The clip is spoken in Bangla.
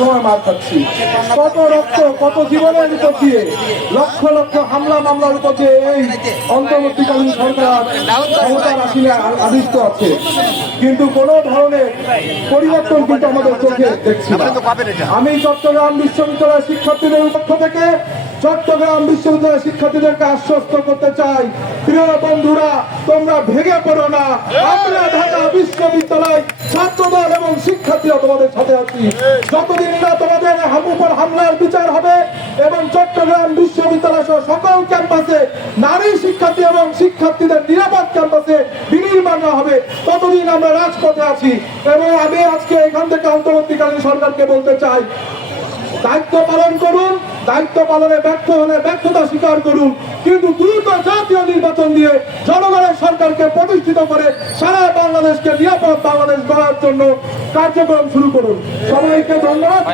সময় মার খাচ্ছি, কত রক্ত, কত জীবনের উপর দিয়ে, লক্ষ লক্ষ হামলা মামলার উপর দিয়ে এই অন্তর্বর্তীকালীন সরকার ক্ষমতার আসীনে আদিষ্ট আছে, কিন্তু কোন ধরনের পরিবর্তন কিন্তু আমাদের চোখে দেখছি না। আমি চট্টগ্রাম বিশ্ববিদ্যালয়ের শিক্ষার্থীদের পক্ষ থেকে চট্টগ্রাম বিশ্ববিদ্যালয়ের শিক্ষার্থীদেরকে আশ্বস্ত করতে চাই, প্রিয় বন্ধুরা, তোমরা ভেঙে পড়ো না। আমরা ঢাকা বিশ্ববিদ্যালয় ছাত্রদল এবং শিক্ষার্থীরা তোমাদের সাথে আছি। যতদিন না তোমাদের উপর হামলার বিচার হবে এবং চট্টগ্রাম বিশ্ববিদ্যালয় সহ সকল ক্যাম্পাসে নারী শিক্ষার্থী এবং শিক্ষার্থীদের নিরাপদ ক্যাম্পাসে বিনির্মাণ হবে, ততদিন আমরা রাজপথে আছি। এবং আমি আজকে এখান থেকে অন্তর্বর্তীকালীন সরকারকে বলতে চাই, দায়িত্ব পালন করুন, দায়িত্ব পালনে ব্যর্থ হলে ব্যর্থতা স্বীকার করুন, কিন্তু দ্রুত জাতীয় নির্বাচন দিয়ে জনগণের সরকারকে প্রতিষ্ঠিত করে সারা বাংলাদেশকে নিরাপদ বাংলাদেশ গড়ার জন্য কার্যক্রম শুরু করুন। সবাইকে ধন্যবাদ।